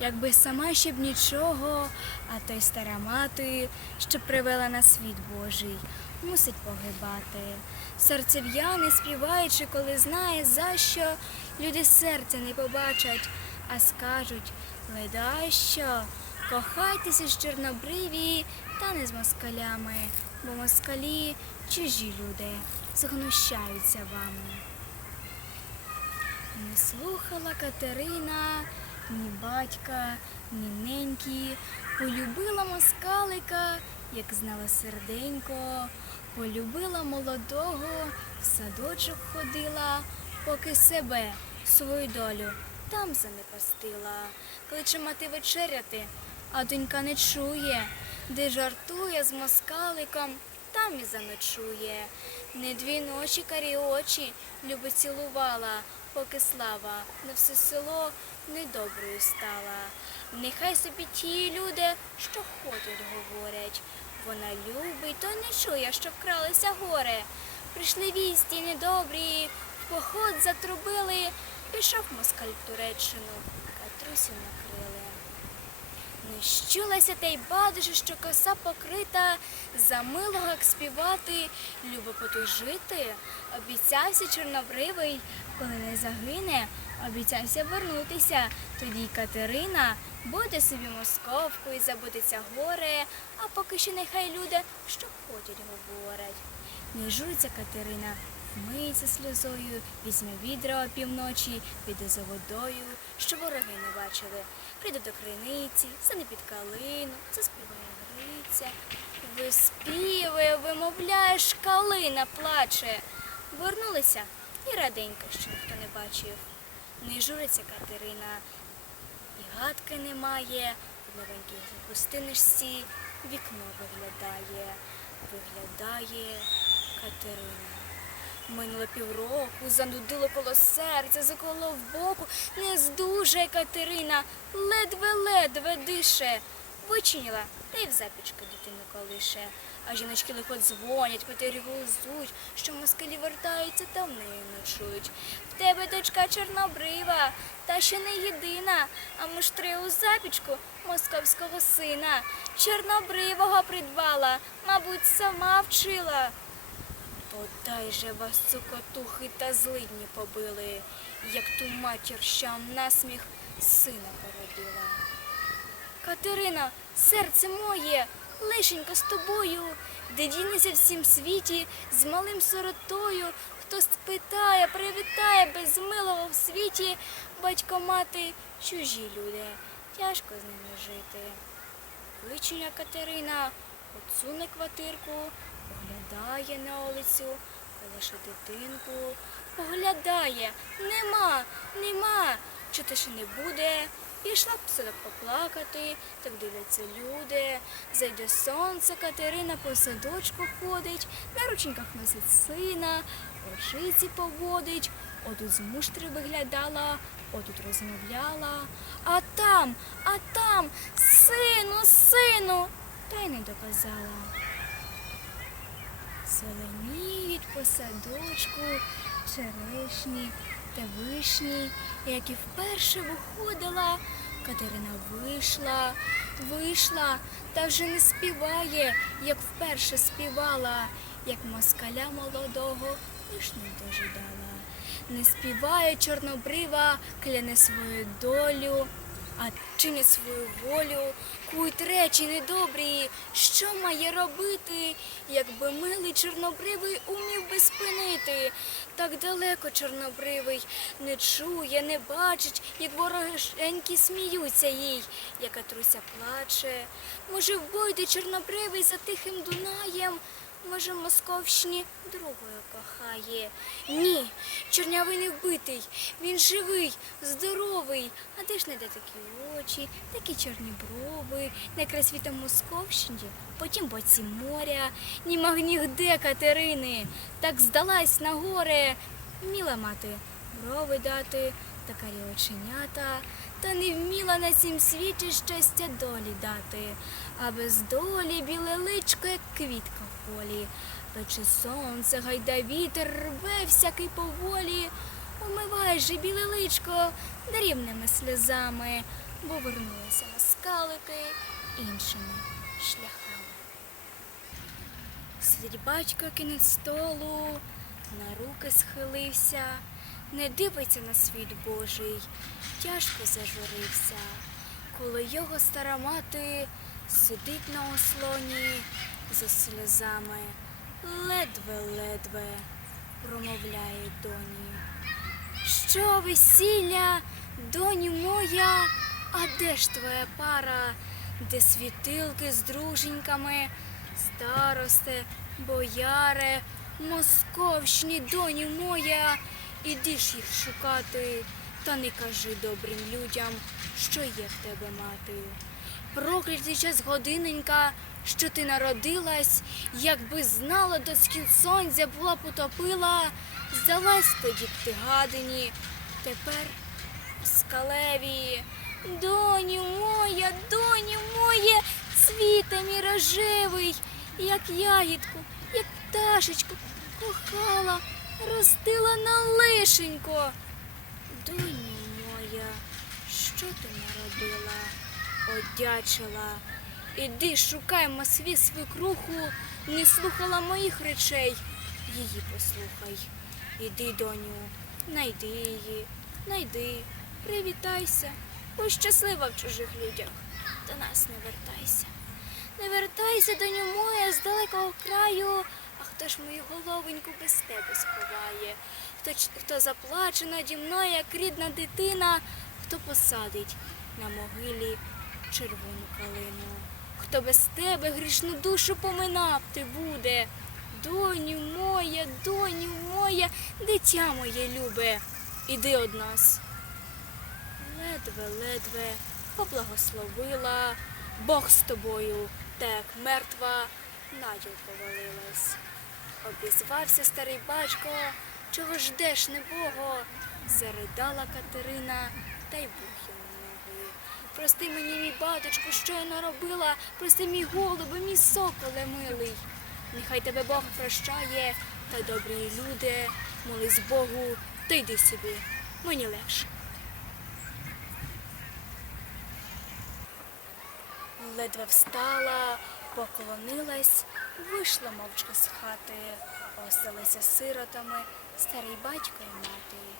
якби сама ще б нічого, а той стара мати, що привела на світ Божий, мусить погибати. Серце в'яне, співаючи, коли знає, за що люди серця не побачать, а скажуть леда що, кохайтеся з чорнобриві, та не з москалями, бо москалі чужі люди згнущаються вами. Не слухала Катерина ні батька, ні неньки, полюбила москалика, як знала серденько, полюбила молодого, в садочок ходила, поки себе, свою долю там занепастила. Кличе мати вечеряти, а донька не чує, де жартує з москаликом, там і заночує. Не дві ночі карі очі любо цілувала, поки слава на все село недоброю стала. Нехай собі ті люди, що ходять, говорять. Вона любить, то не чує, що вкралися горе. Прийшли вісті недобрі, в поход затрубили, пішов москаль в Туреччину, Катрусю накрили. Не щулася та й бадуже, що коса покрита, за милого співати, любо потужити. Обіцявся чорнобривий, коли не загине, обіцявся вернутися. Тоді Катерина буде собі московкою, і забудеться горе, а поки що нехай люди, що ходять, говорять. Не журиться Катерина, вмиється сльозою, візьме відра опівночі, піде за водою, що вороги не бачили. Прийде до криниці, сане під калину, заспіває Гриця. Виспівує, вимовляєш, калина плаче. Вернулися і раденька, що ніхто не бачив. Не журиться Катерина, і гадки немає, в новенькій хустинишці вікно виглядає, виглядає Катерина. Минуло півроку, занудило коло серця, заколо в боку, не здужає Катерина, ледве-ледве дише. Вичиніла, та й в запічки дитину колише. А жіночки лихо дзвонять, матері глузуть, що москалі вертаються та в неї ночують. В тебе дочка чорнобрива, та ще не єдина, а муштри у запічку московського сина. Чорнобривого придбала, мабуть, сама вчила. Подай же вас цукотухи та злидні побили, як ту матір, що насміх сина породила. Катерина, серце моє, лишенько з тобою, де дінеться всім світі з малим сиротою, хто спитає, привітає без милого в світі, батько мати чужі люди, тяжко з ними жити. Вичиня Катерина отсуне квартирку, поглядає на улицю, колише дитинку, поглядає, нема, нема, чути ще не буде. Пішла б сюди поплакати, так дивляться люди. Зайде сонце, Катерина по садочку ходить, на рученьках носить сина, очиці поводить, отут з муштри виглядала, отут розмовляла. А там, а там, сину, сину, та й не доказала. Зеленіють по садочку черешні та вишні, як і вперше виходила, Катерина вийшла, вийшла, та вже не співає, як вперше співала, як москаля молодого лиш не дожидала. Не співає чорнобрива, кляне свою долю, а чинить свою волю, кують речі недобрі, що має робити, якби милий чорнобривий умів би спинити. Так далеко чорнобривий не чує, не бачить, як вороженькі сміються їй, яка труся плаче. Може, вбойде чорнобривий за тихим дунаєм, Може, Московщині другою кохає. Ні, чорнявий не вбитий, він живий, здоровий. А де ж не де такі очі, такі чорні брови, найкрасвіта Московщині, потім боці моря, німа нігде Катерини. Так здалась на горе. Вміла мати брови дати, та карі та не вміла на цім світі щастя долі дати, а без долі біле личко, як квітка в полі. Пече сонце, гайда вітер, рве всякий поволі. Умивай же біле личко дарівними сльозами, бо вернулися москалики іншими шляхами. Сидить батько кінець столу, на руки схилився, не дивиться на світ Божий, тяжко зажурився, коли його стара мати сидить на ослоні за сльозами, ледве-ледве промовляє доні. Що весілля, доню моя, а де ж твоя пара, де світилки з друженьками, старосте, бояре, московщині, доню моя, іди ж їх шукати, та не кажи добрим людям, що є в тебе мати. Проклятий час годиненька, що ти народилась, якби знала до сонця була б утопила, здалась тоді б ти гадині, тепер скалеві. Доню моя, доню моє, цвіте мій рожевий, як ягідку, як пташечку, кохала, ростила на лишенько. Доню моя, що ти народила, одячила. Іди шукай Москві свекруху, не слухала моїх речей. Її послухай. Іди, доню, найди її, найди, привітайся, будь щаслива в чужих людях. До нас не вертайся. Не вертайся, доню моя, з далекого краю, а хто ж мою головоньку без тебе сховає? Хто, хто заплаче наді мною, як рідна дитина, хто посадить на могилі червону калину? Хто без тебе грішну душу поминав ти буде? Доню моя, доню моя, дитя моє любе, іди од нас. Ледве-ледве поблагословила, Бог з тобою, та як мертва, наділ повалилась. Обізвався старий батько, чого ждеш, небого, заридала Катерина, та й ноги. Прости мені, мій баточку, що я наробила, прости мій голубе, мій соколе милий. Нехай тебе Бог прощає, та добрі люди, молись Богу, та йди собі, мені легше. Ледве встала, поклонилась, вийшла мовчки з хати, осталися сиротами старий батько і мати.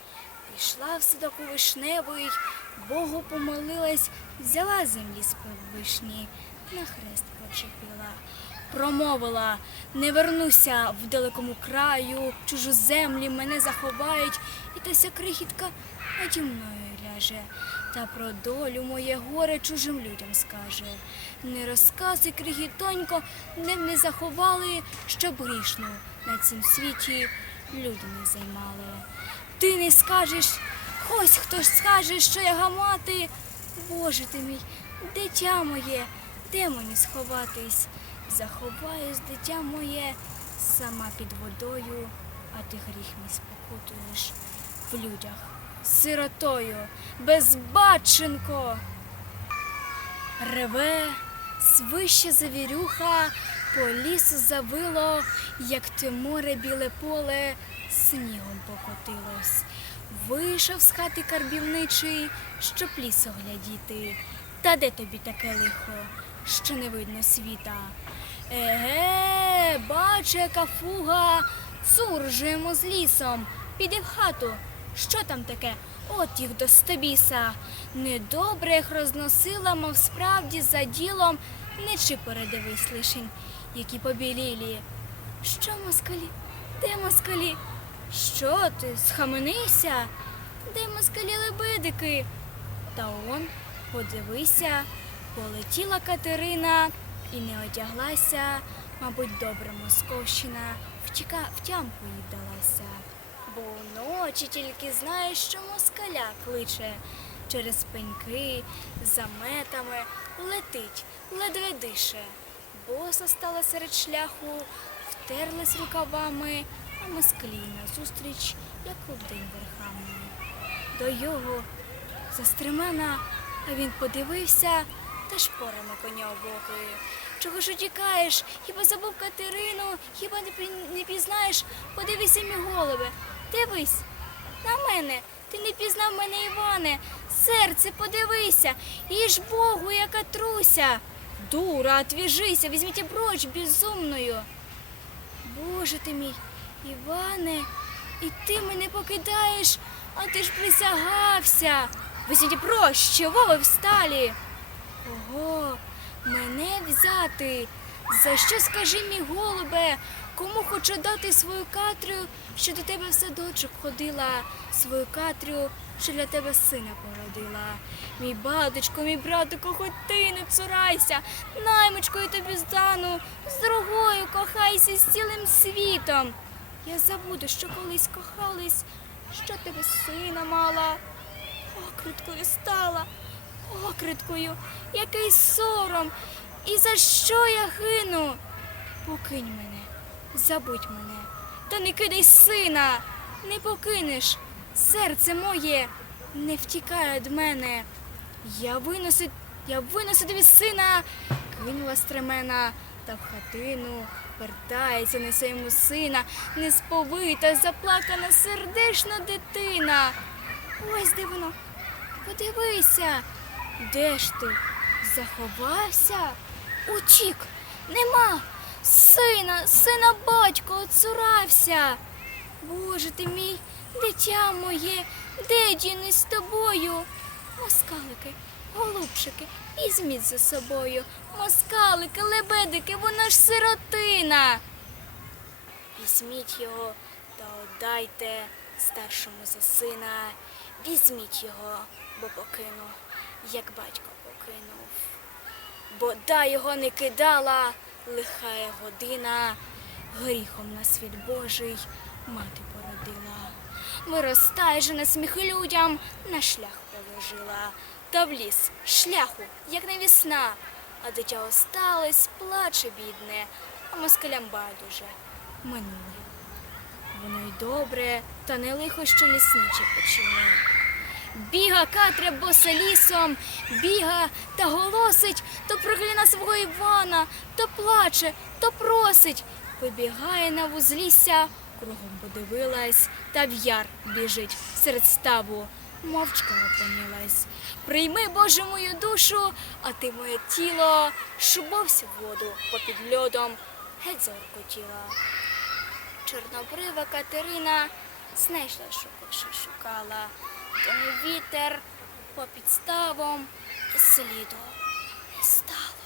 Пішла в садок у вишневий, Богу помолилась, взяла землі з вишні, на хрест почепила. Промовила, не вернуся в далекому краю, чужу землі мене заховають, і тася крихітка наді мною ляже. Та про долю моє горе чужим людям скаже. Не розказуй, крихітонько, б не заховали, щоб грішну на цім світі люди не займали. Ти не скажеш, ось хто ж скаже, що я гамати. Боже ти мій, дитя моє, де мені сховатись? Заховаюсь, дитя моє, сама під водою, а ти гріх мій спокутуєш в людях. Сиротою, безбаченко. Реве, свище завірюха, по лісу завило, як те море біле поле, снігом покотилось. Вийшов з хати карбівничий, щоб ліс оглядіти. Та де тобі таке лихо, що не видно світа? Еге, бачу, яка фуга, цуржуємо з лісом, піди в хату. Що там таке? От їх до стобіса. Недобре їх розносила, мов справді за ділом. Не чи передивись лишень, які побілілі. Що, москалі? Де москалі? Що ти, схаменися? Де москалі лебедики? Та он, подивися, полетіла Катерина і не одяглася, Мабуть, добра Московщина втіка, втямку їй далася. Бо вночі тільки знає, що москаля кличе. Через пеньки, за метами летить, ледве дише. Боса стала серед шляху, втерлась рукавами, а москалі назустріч, як у день верхами. До його застремена, а він подивився та шпорами коня обоки. Чого ж утікаєш? Хіба забув Катерину? Хіба не, пізнаєш? Подивися, мій голубе, дивись на мене. Ти не пізнав мене, Іване. Серце, подивися, їй ж Богу, яка труся. Дура, отвіжися, візьміть броч безумною. Боже ти мій, Іване, і ти мене покидаєш, а ти ж присягався. Візьміть броч, чого ви всталі? Ого, мене взяти. За що скажи, мій голубе, кому хочу дати свою катрю, що до тебе в садочок ходила, свою катрю, що для тебе сина породила. Мій батечко, мій братику, хоч ти не цурайся, наймичкою тобі здану, з дорогою кохайся з цілим світом. Я забуду, що колись кохались, що тебе сина мала, окриткою стала окриткою, який сором, і за що я гину? Покинь мене, забудь мене, та не кидай сина, не покинеш. Серце моє не втікає від мене. Я виносить, я виносу тобі сина, кинула стремена, та в хатину вертається, несе йому сина, несповита, заплакана сердешна дитина. Ось де воно. Подивися, де ж ти? Заховався? Утік, нема. Сина, сина батько оцурався. Боже ти мій, дитя моє, де діни з тобою? Москалики, голубчики, візьміть за собою. Москалики, лебедики, вона ж сиротина. Візьміть його та отдайте старшому за сина. Візьміть його, бо покину, як батько покинув. Бо да його не кидала, лихая година, гріхом на світ Божий мати породила. Виростай же на сміх людям, на шлях положила, та в ліс шляху, як не весна, а дитя осталось, плаче бідне, а москалям байдуже минуле. Воно й добре, та не лихо, що лісниче почине. Біга Катря боса лісом, біга та голосить, то прогляна свого Івана, то плаче, то просить. Вибігає на вузлісся, кругом подивилась, та в яр біжить серед ставу. Мовчка опинилась. Прийми, Боже, мою душу, а ти моє тіло, шубовся в воду попід льодом, геть зауркотіла. Чорнобрива Катерина знайшла, що шукала, то не вітер по підставам і сліду не стало.